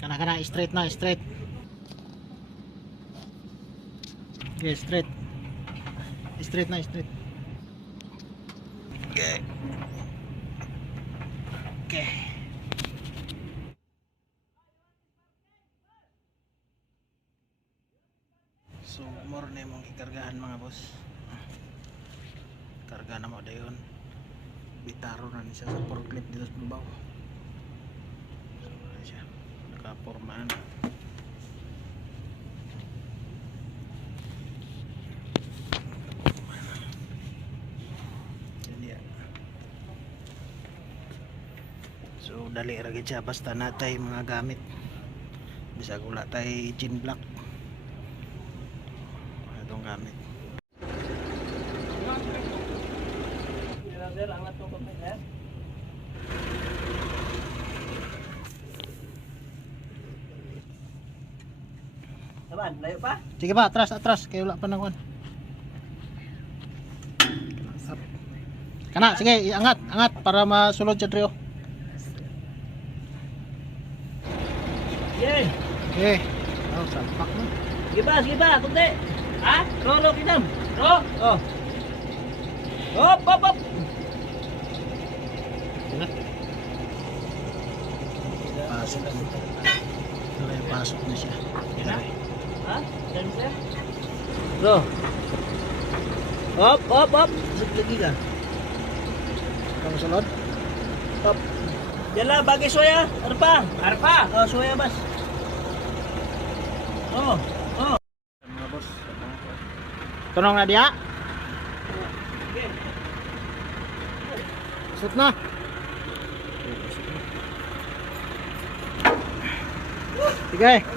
Kana straight na, straight. Okay, straight. Straight na, straight. Okay. Okay. So, more na yung ikargahan mga boss. Karga na mo dayon. Bitaro na niya sa forklift dito sa babaw. So, ano siya. Nakaporma na. So dali ra gid siya basta natay mga gamit. Bisag wala tay gin block. Atong gamit. Sir, angat tong kapit, sir. Taban, layo pa? Sige ba, atras, atras kay wala pa nang kon. Kana, sige, iangat, angat para masulod sa trio. Yay! Okay. Oh, salpak na. Sige ba, kunti. Ha? Ro, kinam. Ro? Oh. Hop, hop, hop. Pasok na. Okay, pasok na siya. Yan na? Ha? Yan sir? Ro. Hop, hop, hop. Sit lagi ka. Kamu sulod? Hop. Yan lang, bagay soya. Arpa. Arpa. Oh, soya bas. Oh, oh. Mga boss. Tunong na dia. Okay. Sut na. Sige.